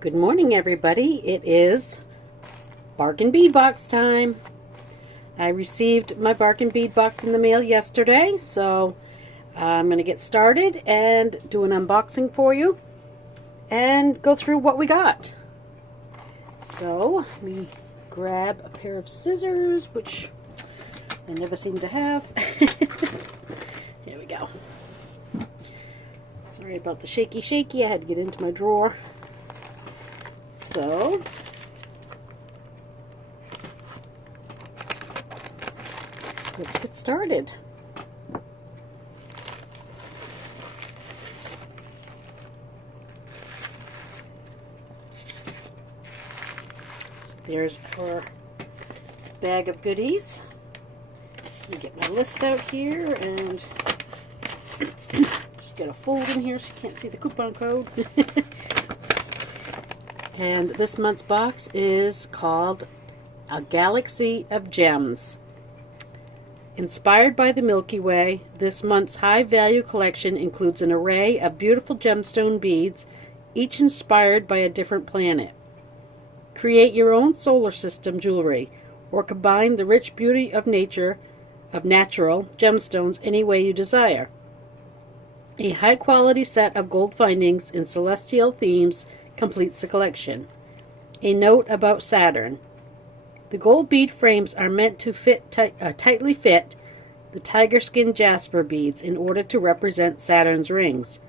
Good morning, everybody. It is bark and bead box time. I received my bark and bead box in the mail yesterday, so I'm going to get started and do an unboxing for you and go through what we got. So let me grab a pair of scissors, which I never seem to have. Here we go. Sorry about the shaky. I had to get into my drawer. So, let's get started. So there's our bag of goodies. Let me get my list out here and just get a fold in here so you can't see the coupon code. And this month's box is called A Galaxy of Gems. Inspired by the Milky Way, this month's high-value collection includes an array of beautiful gemstone beads, each inspired by a different planet. Create your own solar system jewelry, or combine the rich beauty of natural gemstones any way you desire. A high-quality set of gold findings in celestial themes completes the collection. A note about Saturn. The gold bead frames are meant to tightly fit the tiger skin jasper beads in order to represent Saturn's rings.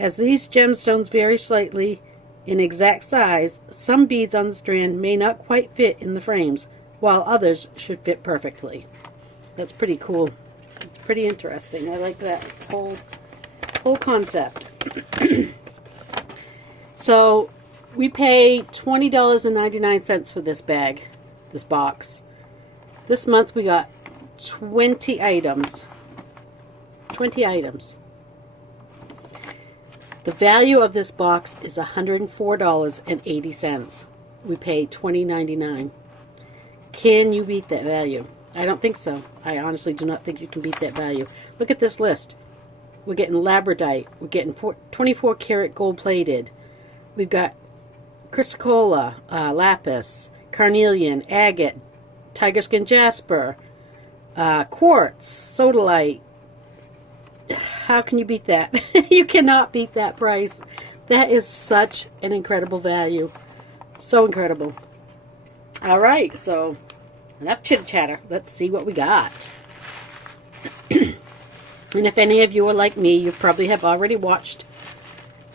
As these gemstones vary slightly in exact size, some beads on the strand may not quite fit in the frames, while others should fit perfectly. That's pretty cool. It's pretty interesting. I like that whole concept. So we pay $20.99 for this box. This month we got 20 items. 20 items. The value of this box is $104.80. We pay $20.99. Can you beat that value? I don't think so. I honestly do not think you can beat that value. Look at this list. We're getting labradorite. We're getting 24 karat gold plated. We've got chrysocolla, lapis, carnelian, agate, tiger skin jasper, quartz, sodalite. How can you beat that? You cannot beat that price. That is such an incredible value. So incredible. All right, so enough chitter chatter. Let's see what we got. And if any of you are like me, you probably have already watched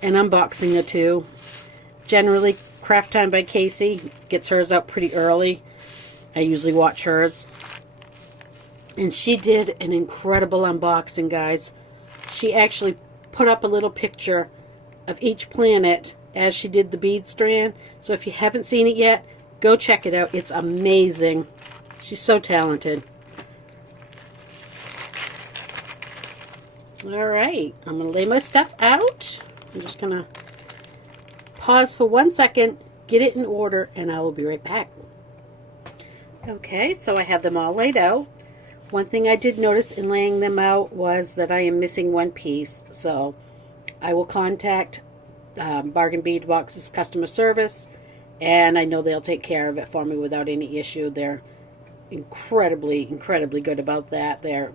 an unboxing or two. Generally, Craft Time by Casey gets hers out pretty early. I usually watch hers. And she did an incredible unboxing, guys. She actually put up a little picture of each planet as she did the bead strand. So if you haven't seen it yet, go check it out. It's amazing. She's so talented. Alright, I'm going to lay my stuff out. I'm just going to pause for 1 second, get it in order, and I will be right back. Okay, so I have them all laid out. One thing I did notice in laying them out was that I am missing one piece, so I will contact Bargain Bead Box's customer service, and I know they'll take care of it for me without any issue. They're incredibly good about that. Their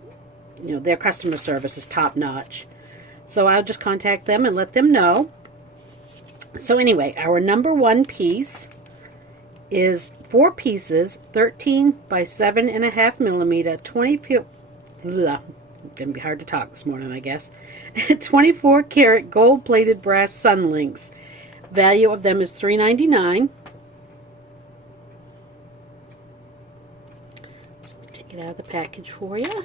customer service is top notch. So I'll just contact them and let them know. So anyway, our number one piece is 4 pieces, 13 by 7.5 millimeter, 24. Gonna be hard to talk this morning, I guess. 24 karat gold plated brass sun links. Value of them is $3.99. Take it out of the package for you.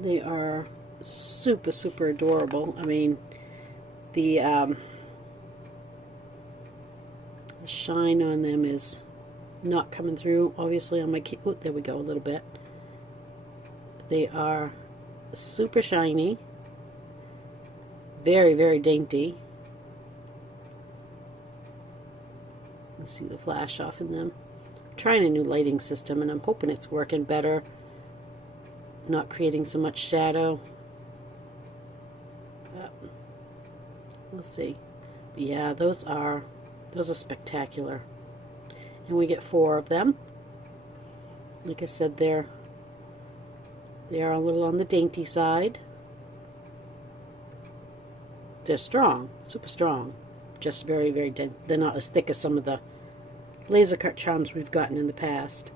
They are super adorable. I mean, the shine on them is not coming through, obviously, on my key. Oh, there we go, a little bit. They are super shiny, very dainty. Let's see the flash off in them. I'm trying a new lighting system, and I'm hoping it's working better, not creating so much shadow. We'll see. But yeah, those are spectacular. And we get 4 of them. Like I said, they are a little on the dainty side. They're strong, super strong. Just very, very dense. They're not as thick as some of the laser cut charms we've gotten in the past.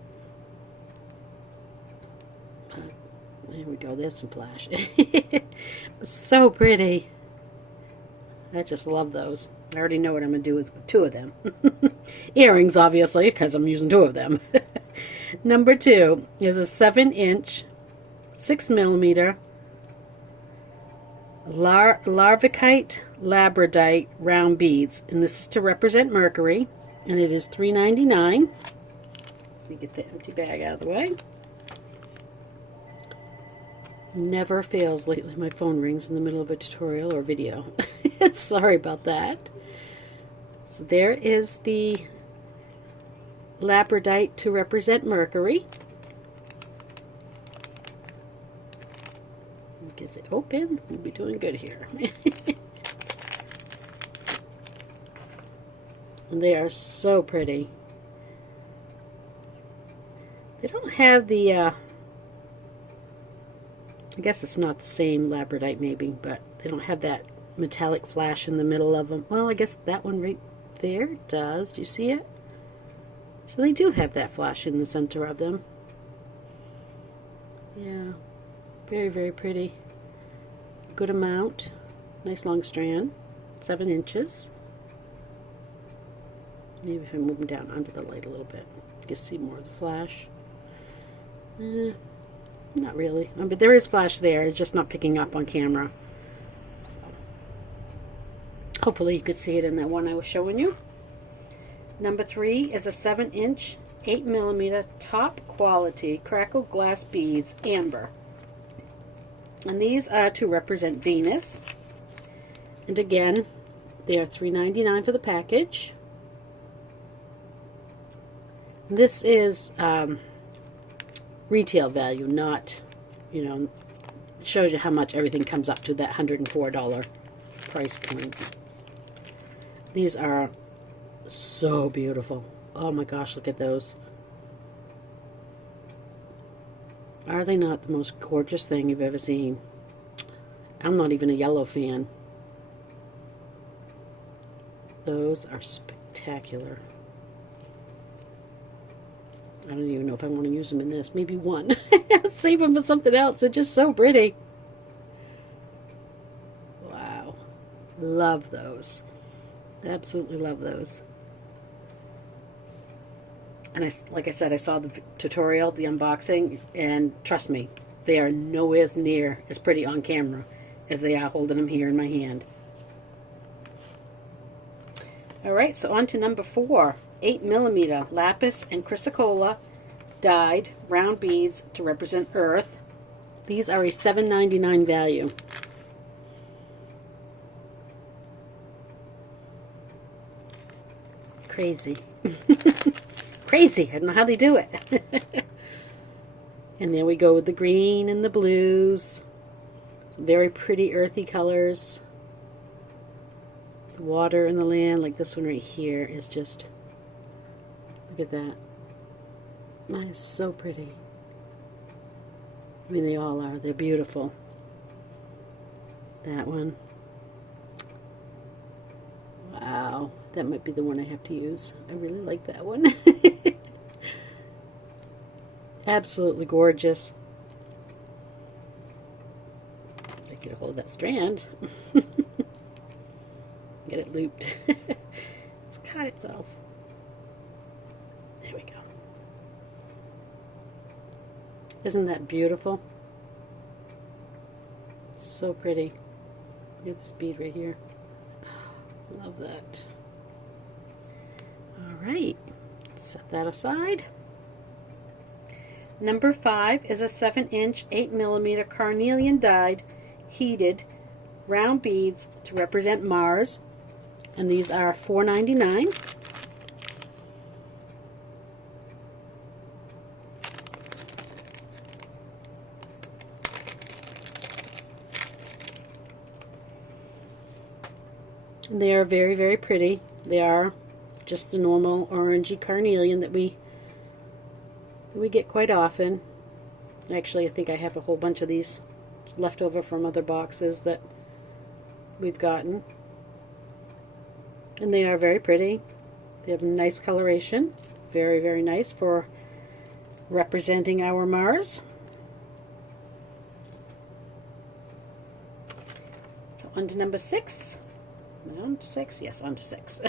There we go, there's some flash. So pretty. I just love those. I already know what I'm going to do with 2 of them. Earrings, obviously, because I'm using 2 of them. Number 2 is a 7-inch, 6mm Larvikite Labradite round beads. And this is to represent Mercury. And it is $3.99. Let me get the empty bag out of the way. Never fails lately. My phone rings in the middle of a tutorial or video. Sorry about that. So there is the Labradite to represent Mercury. Get it open. We'll be doing good here. And they are so pretty. They don't have the I guess it's not the same Labradite maybe, but they don't have that metallic flash in the middle of them. Well, I guess that one right there does. Do you see it? So they do have that flash in the center of them. Yeah, very, very pretty. Good amount. Nice long strand. 7 inches. Maybe if I move them down under the light a little bit, you can see more of the flash. Not really. But there is flash there. It's just not picking up on camera. So, hopefully you could see it in that one I was showing you. Number 3 is a 7-inch, 8mm top quality crackled glass beads, amber. And these are to represent Venus. And again, they are $3.99 for the package. This is retail value, not, you know, it shows you how much everything comes up to that $104 price point. These are so beautiful. Oh my gosh, look at those. Are they not the most gorgeous thing you've ever seen? I'm not even a yellow fan. Those are spectacular. I don't even know if I want to use them in this. Maybe one. Save them for something else. They're just so pretty. Wow. Love those. Absolutely love those. And like I said, I saw the tutorial, the unboxing, and trust me, they are nowhere near as pretty on camera as they are holding them here in my hand. Alright, so on to number 4. 8mm lapis and chrysocolla dyed round beads to represent Earth. These are a $7.99 value. Crazy. Crazy. I don't know how they do it. And there we go with the green and the blues. Very pretty earthy colors. The water and the land, like this one right here, is just, look at that. That is so pretty. I mean, they all are. They're beautiful. That one. Wow. That might be the one I have to use. I really like that one. Absolutely gorgeous. I get a hold of that strand. Get it looped. It's caught itself. There we go. Isn't that beautiful? So pretty. Look at this bead right here. Love that. Alright, set that aside. Number 5 is a 7-inch, 8mm carnelian dyed, heated, round beads to represent Mars. And these are $4.99. And they are very, very pretty. They are just the normal orangey carnelian that we get quite often. Actually, I think I have a whole bunch of these left over from other boxes that we've gotten. And they are very pretty. They have nice coloration. Very, very nice for representing our Mars. So on to number 6. On to 6? Yes, on to 6.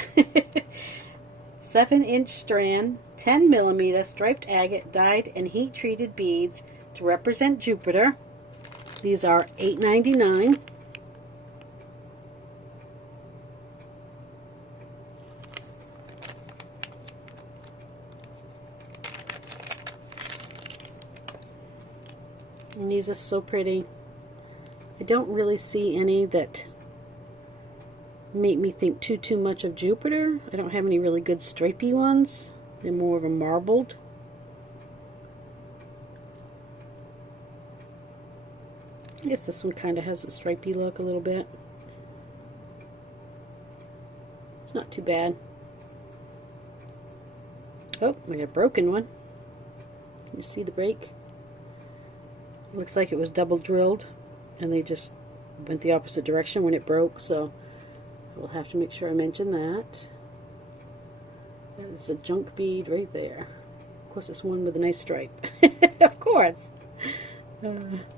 7-inch strand, 10mm striped agate dyed and heat-treated beads to represent Jupiter. These are $8.99. And these are so pretty. I don't really see any that make me think too much of Jupiter. I don't have any really good stripey ones. They're more of a marbled. I guess this one kind of has a stripey look a little bit. It's not too bad. Oh, we got a broken one. Can you see the break? Looks like it was double drilled and they just went the opposite direction when it broke, so we'll have to make sure I mention that. There's a junk bead right there. Of course, it's one with a nice stripe. Of course.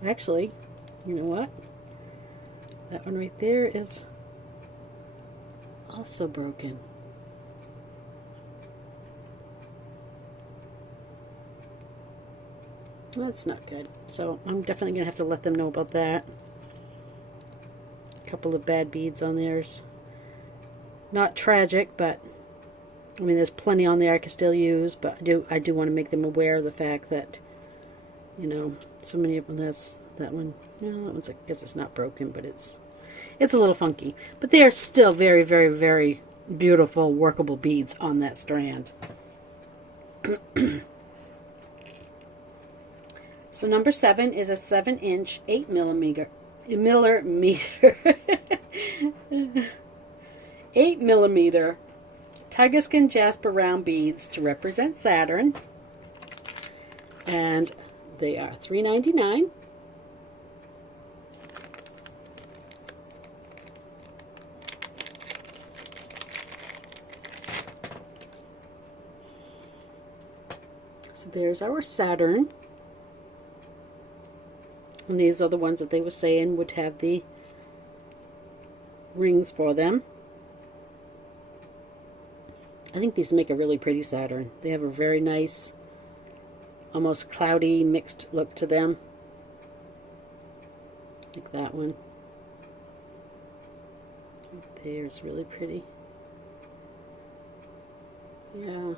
Actually, you know what? That one right there is also broken. Well, that's not good. So I'm definitely going to have to let them know about that. A couple of bad beads on theirs. Not tragic, but I mean, there's plenty on there I can still use, but I do want to make them aware of the fact that, you know, so many of them. That's that one. You know, that one's, I guess it's not broken, but it's a little funky. But they are still very, very, very beautiful, workable beads on that strand. So number 7 is a 7-inch 8mm 8mm tiger skin jasper round beads to represent Saturn, and they are $3.99. So there's our Saturn. And these are the ones that they were saying would have the rings for them. I think these make a really pretty Saturn. They have a very nice, almost cloudy, mixed look to them. Like that one. There's really pretty. Yeah,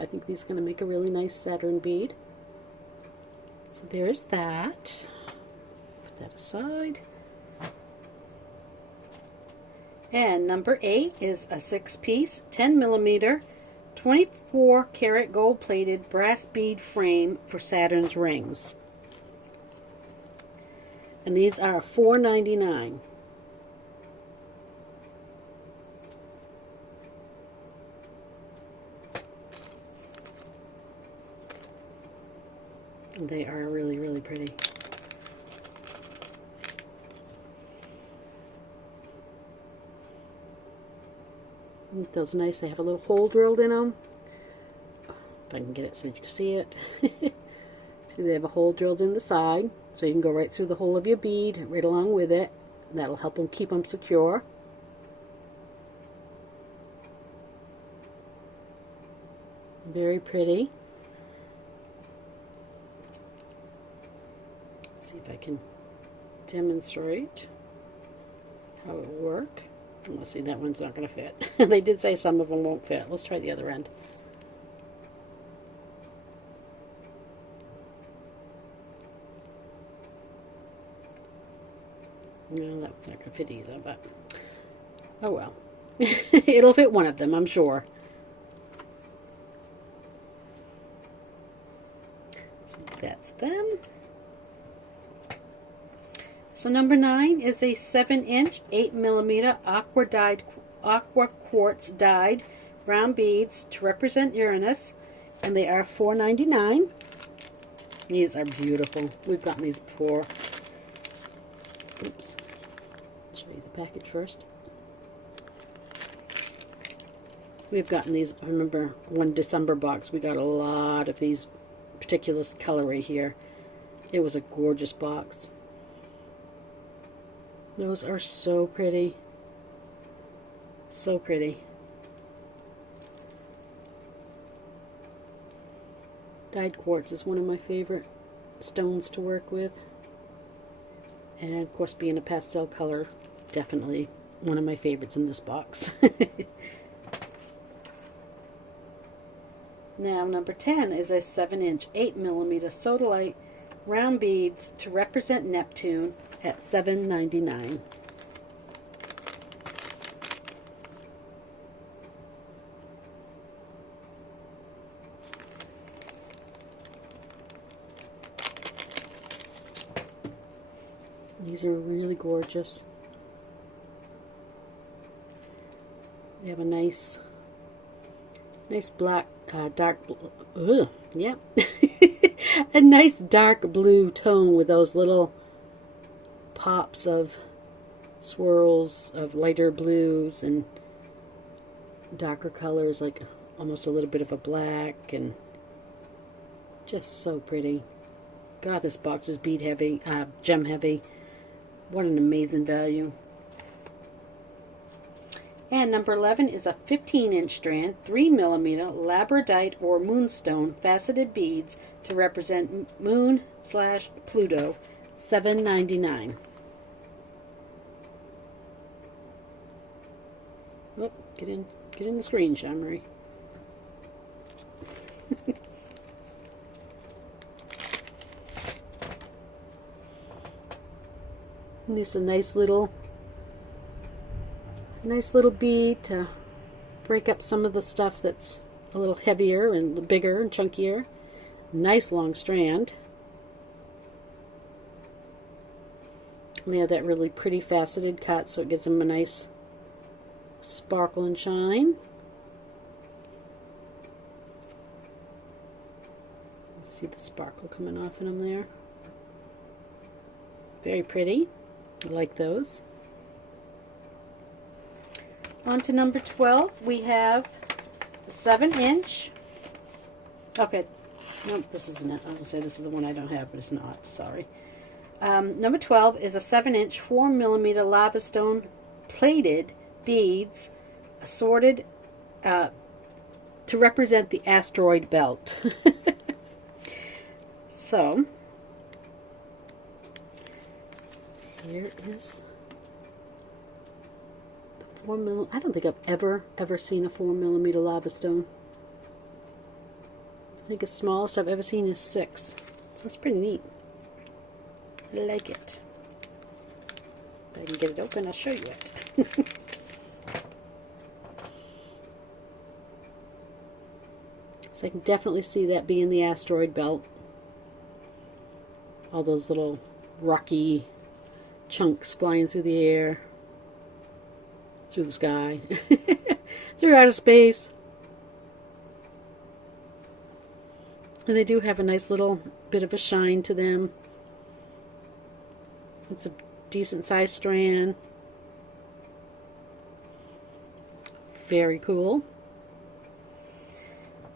I think these are going to make a really nice Saturn bead. So there's that. That aside. And number 8 is a 6-piece 10mm 24-karat gold-plated brass bead frame for Saturn's rings. And these are $4.99. They are really, really pretty. Those nice. They have a little hole drilled in them. If I can get it so you can see it. See, they have a hole drilled in the side, so you can go right through the hole of your bead, right along with it. That'll help them keep them secure. Very pretty. Let's see if I can demonstrate how it will work. Let's see, that one's not going to fit. They did say some of them won't fit. Let's try the other end. No, that's not going to fit either, but oh well. It'll fit one of them, I'm sure. So that's them. So number 9 is a 7-inch 8mm aqua quartz dyed round beads to represent Uranus, and they are $4.99. These are beautiful. We've gotten these before. Oops. I'll show you the package first. We've gotten these, I remember one December box, we got a lot of these particular color right here. It was a gorgeous box. Those are so pretty. So pretty. Dyed quartz is one of my favorite stones to work with. And of course, being a pastel color, definitely one of my favorites in this box. Now, number 10 is a 7-inch, 8mm sodalite round beads to represent Neptune at $7.99. These are really gorgeous. They have a nice black, dark blue, yeah, a nice dark blue tone with those little pops of swirls of lighter blues and darker colors, like almost a little bit of a black, and just so pretty. God, this box is bead heavy, gem heavy. What an amazing value. And number 11 is a 15-inch strand, 3mm labradorite or moonstone faceted beads to represent Moon/Pluto, $7.99. Oh, get in the screen, Jean-Marie. And this is a nice little bead to break up some of the stuff that's a little heavier and bigger and chunkier. Nice long strand. And they have that really pretty faceted cut, so it gives them a nice sparkle and shine. See the sparkle coming off in them there. Very pretty. I like those. On to number 12, we have a 7-inch. Okay, nope, this isn't it. I was going to say this is the one I don't have, but it's not. Sorry. Number 12 is a 7-inch, 4mm lava stone plated beads assorted to represent the asteroid belt. So, here is the 4mm. I don't think I've ever seen a 4mm lava stone. I think the smallest I've ever seen is 6. So it's pretty neat. I like it. If I can get it open, I'll show you it. So I can definitely see that being the asteroid belt. All those little rocky chunks flying through the air, through the sky, through outer space. And they do have a nice little bit of a shine to them. It's a decent sized strand. Very cool.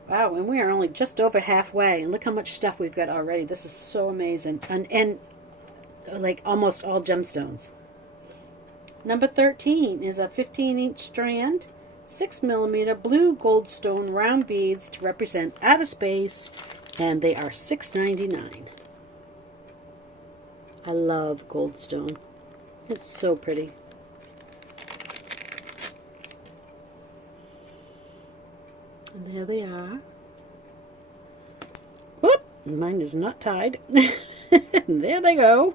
Wow, and we are only just over halfway, and look how much stuff we've got already. This is so amazing. And like almost all gemstones. Number 13 is a 15-inch strand, 6mm blue goldstone round beads to represent outer space, and they are $6.99. I love goldstone. It's so pretty. And there they are. Whoop! Mine is not tied. There they go.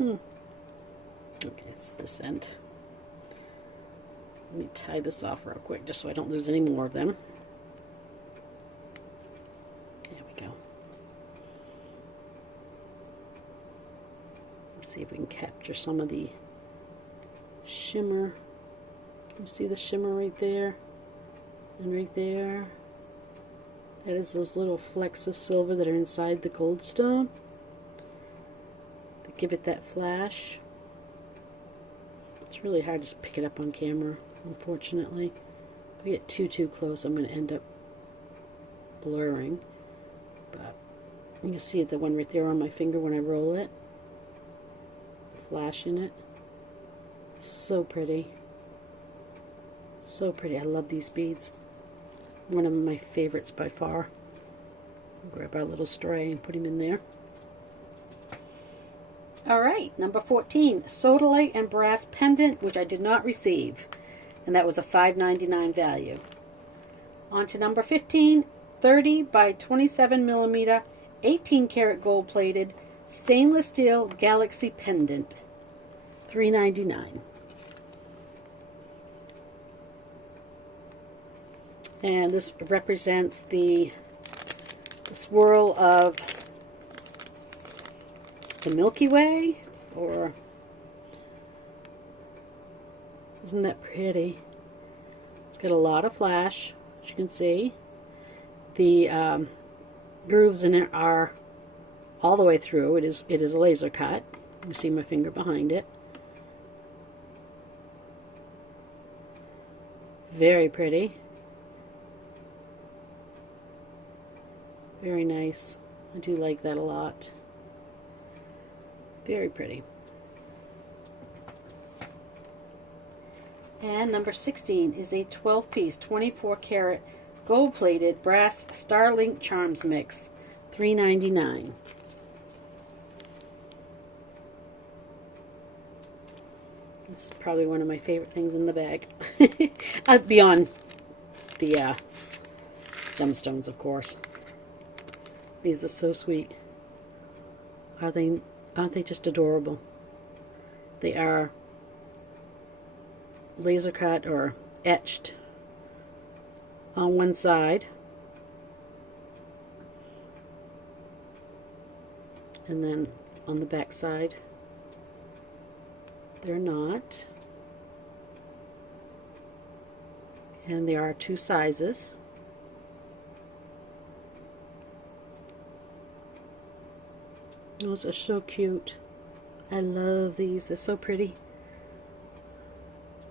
Okay, it's this end. Let me tie this off real quick just so I don't lose any more of them. There we go. Let's see if we can capture some of the shimmer. Can you see the shimmer right there? And right there. That is those little flecks of silver that are inside the goldstone that give it that flash. It's really hard to pick it up on camera, unfortunately. If I get too close, I'm going to end up blurring. But you can see the one right there on my finger when I roll it. Flash in it. So pretty. So pretty. I love these beads. One of my favorites by far. We'll grab our little stray and put him in there. Alright, number 14, sodalite and brass pendant, which I did not receive. And that was a $5.99 value. On to number 15, 30 by 27 millimeter, 18 karat gold plated, stainless steel Galaxie pendant, $3.99. And this represents the swirl of the Milky Way, or isn't that pretty? It's got a lot of flash, as you can see. The grooves in it are all the way through. It is a laser cut. You see my finger behind it. Very pretty. Very nice. I do like that a lot. Very pretty. And number 16 is a 12-piece, 24 karat, gold-plated brass Starlink Charms mix, $3.99. This is probably one of my favorite things in the bag. Beyond the gemstones, of course. These are so sweet. Aren't they just adorable? They are laser cut or etched on one side, and then on the back side they're not. And there are two sizes. Those are so cute. I love these. They're so pretty.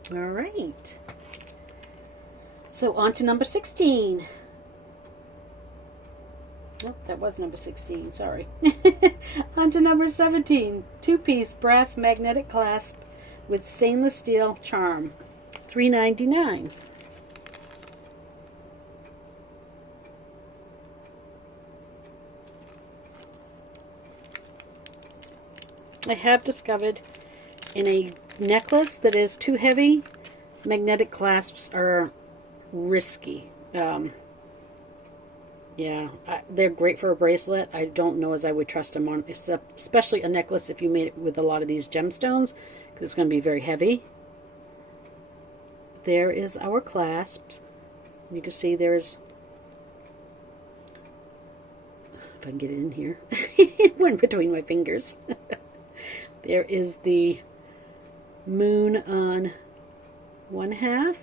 Alright. So on to number 16. Oh, that was number 16. Sorry. On to number 17. 2-piece brass magnetic clasp with stainless steel charm. $3.99. I have discovered in a necklace that is too heavy, magnetic clasps are risky. Yeah, they're great for a bracelet. I don't know as I would trust them on, especially a necklace if you made it with a lot of these gemstones, because it's going to be very heavy. There is our clasps. You can see there's, if I can get it in here, one between my fingers. There is the moon on one half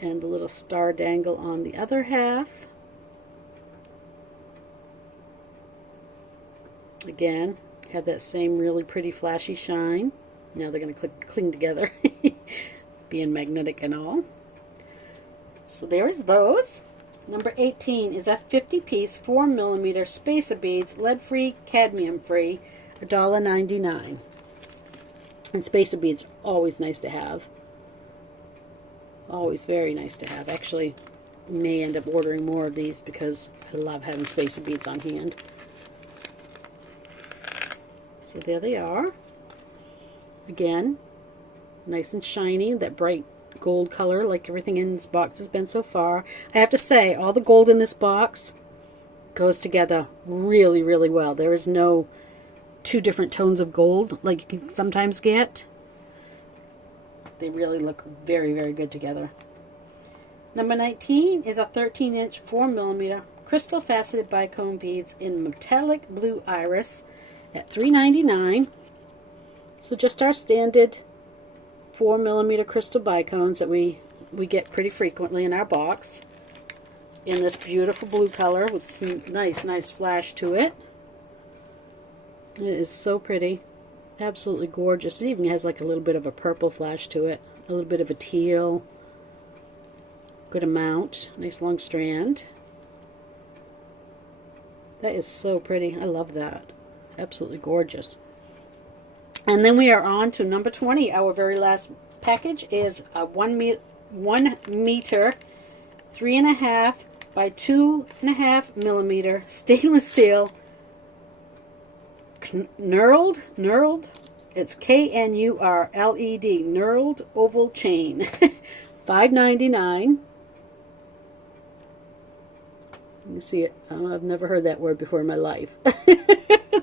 and the little star dangle on the other half. Again, have that same really pretty flashy shine. Now they're going to cling together, being magnetic and all. So there's those. Number 18 is a 50-piece 4mm spacer beads, lead-free, cadmium-free, $1.99. And spacer beads are always nice to have. Always very nice to have. Actually, may end up ordering more of these because I love having spacer beads on hand. So there they are. Again, nice and shiny, that bright gold color like everything in this box has been so far. I have to say, all the gold in this box goes together really, really well. There is no two different tones of gold like you can sometimes get. They really look very, very good together. Number 19 is a 13-inch 4mm crystal faceted bicone beads in metallic blue iris at $3.99. So just our standard 4mm crystal bicones that we get pretty frequently in our box, in this beautiful blue color with some nice flash to it. It is so pretty, absolutely gorgeous. It even has like a little bit of a purple flash to it, a little bit of a teal. Good amount, nice long strand. That is so pretty. I love that. Absolutely gorgeous. And then we are on to number 20. Our very last package is a 1 meter 3.5 by 2.5mm stainless steel knurled. It's KNURLED, knurled oval chain. $5.99. You see it? I've never heard that word before in my life.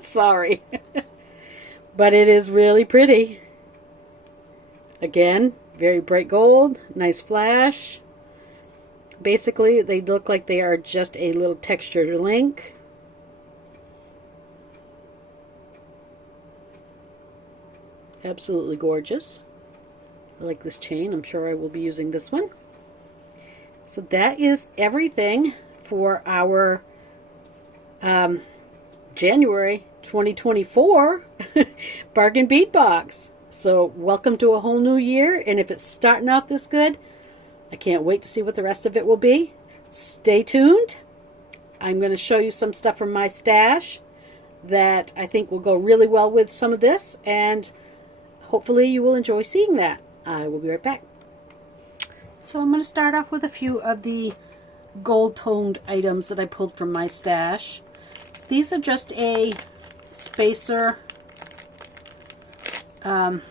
Sorry. But it is really pretty. Again, very bright gold, nice flash. Basically, they look like they are just a little textured link. Absolutely gorgeous. I like this chain. I'm sure I will be using this one. So that is everything for our January 2024 bargain bead box. So welcome to a whole new year, and if it's starting off this good, I can't wait to see what the rest of it will be. Stay tuned. I'm going to show you some stuff from my stash that I think will go really well with some of this, and hopefully you will enjoy seeing that. I will be right back. So I'm going to start off with a few of the gold-toned items that I pulled from my stash. These are just a spacer, you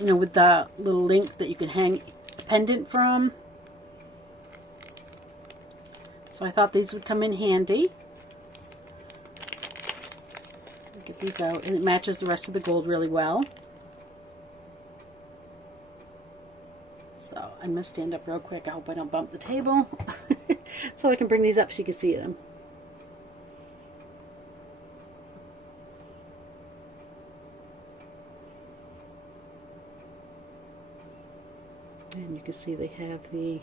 know, with the little link that you can hang a pendant from. So I thought these would come in handy. Get these out, and it matches the rest of the gold really well. So I'm going to stand up real quick. I hope I don't bump the table. So I can bring these up so you can see them. And you can see they have the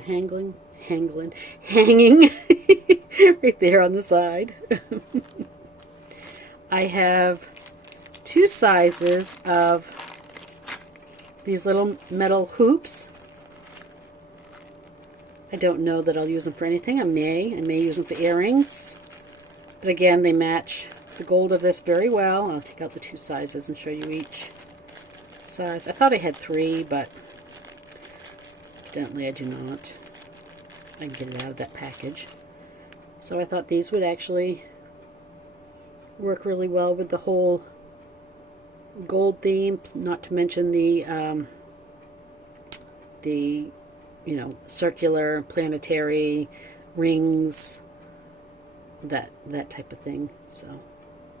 hanging right there on the side. I have two sizes of these little metal hoops. I don't know that I'll use them for anything. I may use them for earrings. But again, they match the gold of this very well. I'll take out the two sizes and show you each size. I thought I had three, but evidently I do not. I can get it out of that package. So I thought these would actually work really well with the whole gold theme, not to mention the you know, circular planetary rings, that type of thing. So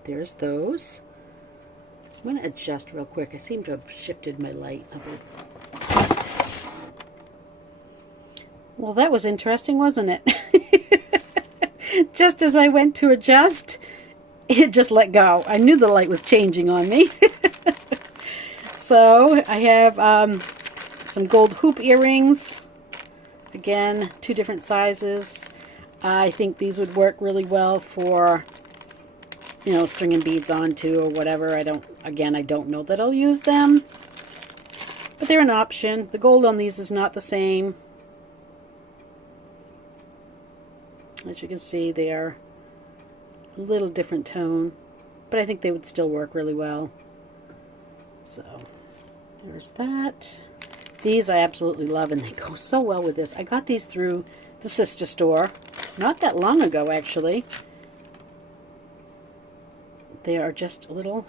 there's those. I'm going to adjust real quick. I seem to have shifted my light a bit. Well, that was interesting, wasn't it? Just as I went to adjust, it just let go. I knew the light was changing on me. So I have some gold hoop earrings. Again, two different sizes. I think these would work really well for, you know, stringing beads onto or whatever. I don't know that I'll use them, but they're an option. The gold on these is not the same. As you can see, they are a little different tone, but I think they would still work really well. So there's that. These I absolutely love, and they go so well with this. I got these through the sister store not that long ago, actually. They are just little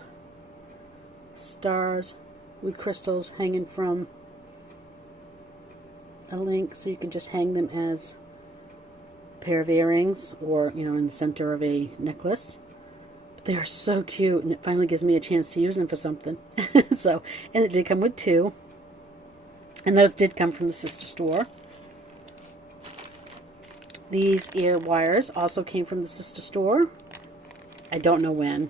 stars with crystals hanging from a link, so you can just hang them as a pair of earrings, or, you know, in the center of a necklace. But they are so cute, and it finally gives me a chance to use them for something. So, and it did come with two, and those did come from the sister store. These ear wires also came from the sister store. I don't know when.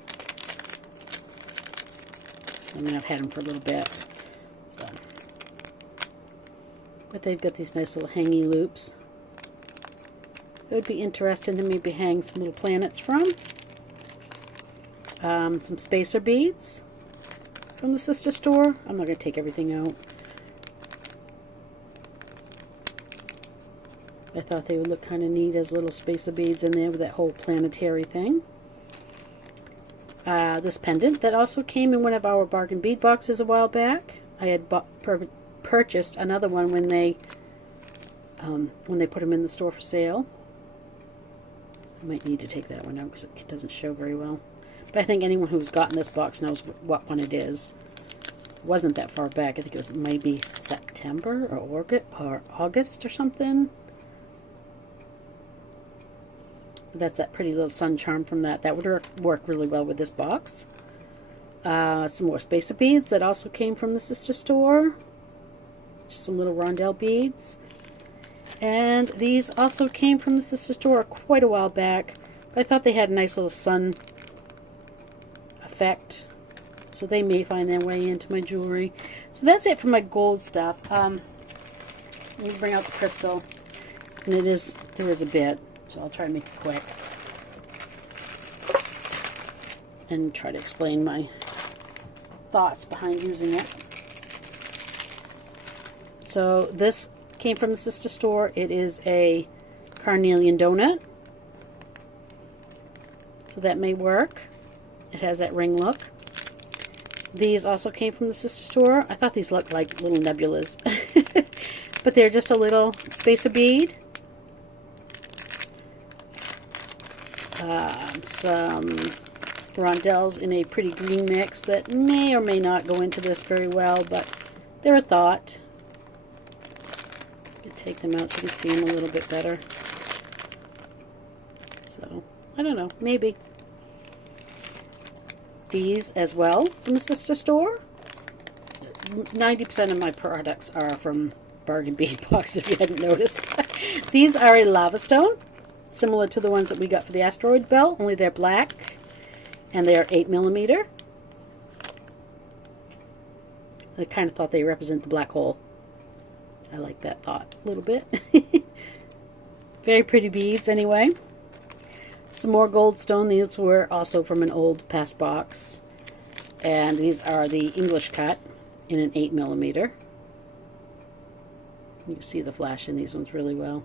I mean, I've had them for a little bit. So, but they've got these nice little hangy loops. It would be interesting to maybe hang some little planets from. Some spacer beads from the sister store. I'm not going to take everything out. I thought they would look kind of neat as little spacer beads in there with that whole planetary thing. This pendant that also came in one of our bargain bead boxes a while back. I had purchased another one when they put them in the store for sale. I might need to take that one out because it doesn't show very well. But I think anyone who's gotten this box knows what one it is. It wasn't that far back. I think it was maybe September or August or something. That's that pretty little sun charm from that. That would work really well with this box. Some more spacer beads that also came from the sister store. Just some little rondelle beads. And these also came from the sister store quite a while back. But I thought they had a nice little sun effect. So they may find their way into my jewelry. So that's it for my gold stuff. Let me bring out the crystal. And there is a bit. So I'll try to make it quick. And try to explain my thoughts behind using it. So this came from the sister store. It is a carnelian donut. So that may work. It has that ring look. These also came from the sister store. I thought these looked like little nebulas. But they're just a little spacer bead. Some rondelles in a pretty green mix that may or may not go into this very well, but they're a thought. You can take them out so you can see them a little bit better. So, I don't know, maybe. These as well from the sister store. 90% of my products are from Bargain Bead Box, if you hadn't noticed. These are a lava stone, similar to the ones that we got for the asteroid belt, only they're black, and they are 8mm. I kind of thought they represent the black hole. I like that thought a little bit. Very pretty beads anyway. Some more gold stone. These were also from an old past box. And these are the English cut in an 8mm. You can see the flash in these ones really well.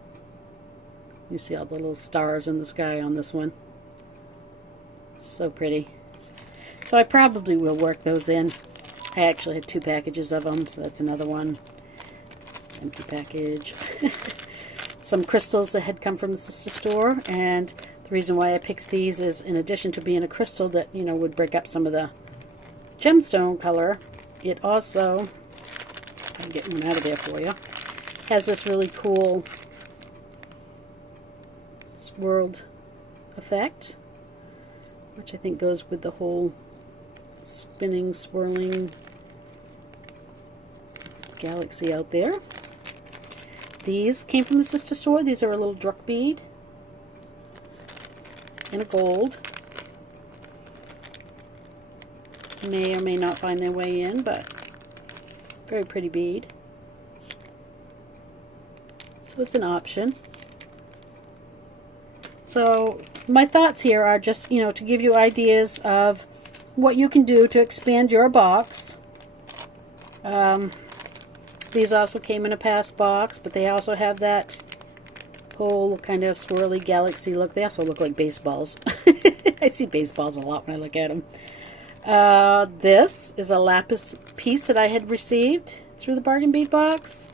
You see all the little stars in the sky on this one. So pretty. So I probably will work those in. I actually had 2 packages of them, so that's another one. Empty package. Some crystals that had come from the sister store, and the reason why I picked these is in addition to being a crystal that, you know, would break up some of the gemstone color, it also, I'm getting one out of there for you, has this really cool swirled effect, which I think goes with the whole spinning, swirling galaxy out there. These came from the sister store. These are a little druck bead in a gold. May or may not find their way in, but very pretty bead. So it's an option. So my thoughts here are just, you know, to give you ideas of what you can do to expand your box. These also came in a past box, but they also have that whole kind of swirly galaxy look. They also look like baseballs. I see baseballs a lot when I look at them. This is a lapis piece that I had received through the Bargain Bead Box.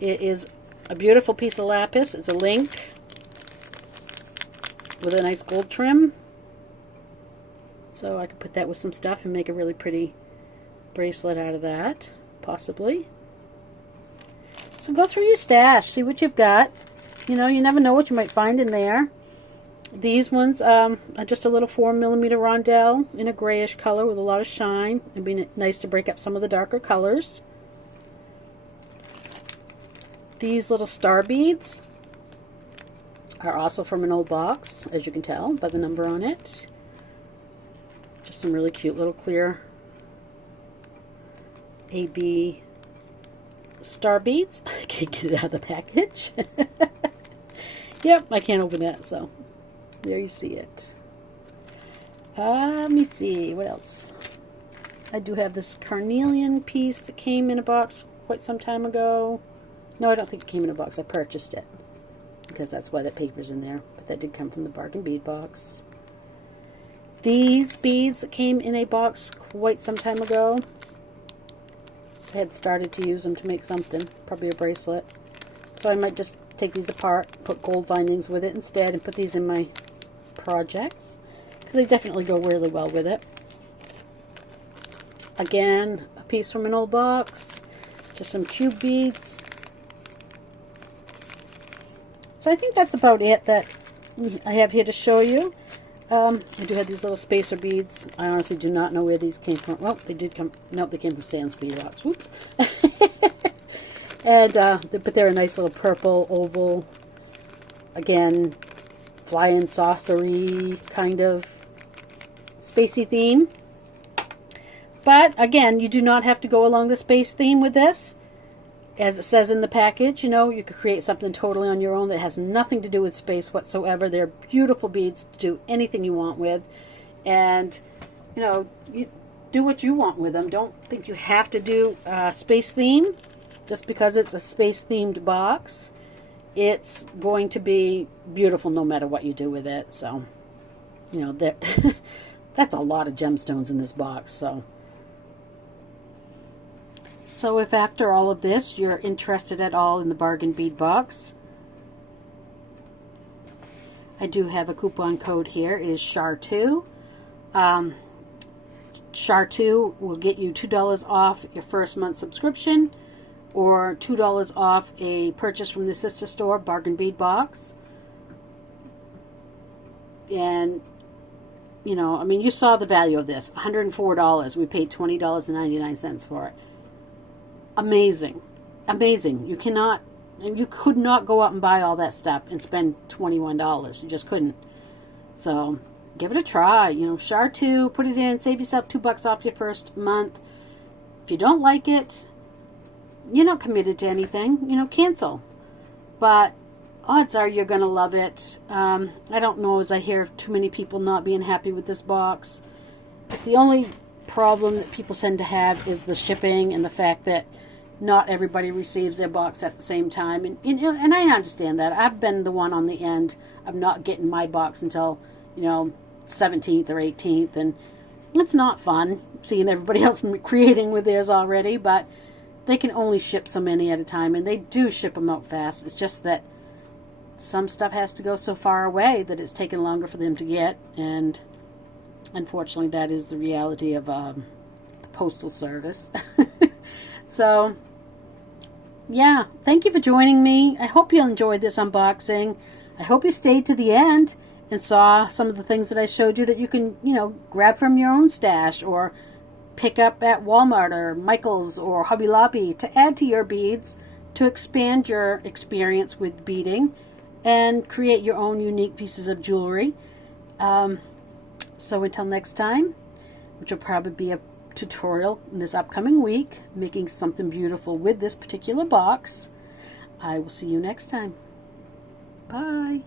It is a beautiful piece of lapis. It's a link with a nice gold trim. So I could put that with some stuff and make a really pretty bracelet out of that, possibly. So go through your stash, see what you've got. You know, you never know what you might find in there. These ones are just a little 4mm rondelle in a grayish color with a lot of shine. It'd be nice to break up some of the darker colors. These little star beads are also from an old box, as you can tell by the number on it. Just some really cute little clear AB star beads. I can't get it out of the package. Yep, I can't open that, so there you see it. Let me see, what else? I do have this carnelian piece that came in a box quite some time ago. No, I don't think it came in a box. I purchased it because that's why that paper's in there. But that did come from the bargain bead box. These beads that came in a box quite some time ago. I had started to use them to make something, probably a bracelet. So I might just take these apart, put gold findings with it instead, and put these in my projects. Because they definitely go really well with it. Again, a piece from an old box. Just some cube beads. So I think that's about it that I have here to show you. I do have these little spacer beads. I honestly do not know where these came from. Well, they did come. Nope, they came from Sam's Bead Box. Whoops. And but they're a nice little purple oval. Again, flying saucery kind of spacey theme. But again, you do not have to go along the space theme with this. As it says in the package, you know, you could create something totally on your own that has nothing to do with space whatsoever. They're beautiful beads to do anything you want with. And, you know, you do what you want with them. Don't think you have to do a space theme just because it's a space themed box. It's going to be beautiful no matter what you do with it. So, you know, that's a lot of gemstones in this box. So if after all of this you're interested at all in the bargain bead box, I do have a coupon code here. It is SHAR2. SHAR2 will get you $2 off your first month subscription or $2 off a purchase from the sister store, Bargain Bead Box. And, you know, I mean, you saw the value of this. $104. We paid $20.99 for it. Amazing. Amazing. You could not go out and buy all that stuff and spend $21. You just couldn't. So give it a try. You know, SHAR2, put it in, save yourself $2 off your first month. If you don't like it, you're not committed to anything. You know, cancel. But odds are you're going to love it. I don't know, as I hear of too many people not being happy with this box. The only problem that people tend to have is the shipping and the fact that not everybody receives their box at the same time, and I understand that. I've been the one on the end of not getting my box until, you know, 17th or 18th, and it's not fun seeing everybody else creating with theirs already, but they can only ship so many at a time, and they do ship them out fast. It's just that some stuff has to go so far away that it's taken longer for them to get, and unfortunately that is the reality of the postal service. So yeah, thank you for joining me. I hope you enjoyed this unboxing. I hope you stayed to the end and saw some of the things that I showed you that you can, you know, grab from your own stash or pick up at Walmart or Michael's or Hobby Lobby to add to your beads, to expand your experience with beading and create your own unique pieces of jewelry. So until next time, which will probably be a tutorial in this upcoming week, making something beautiful with this particular box, I will see you next time. Bye.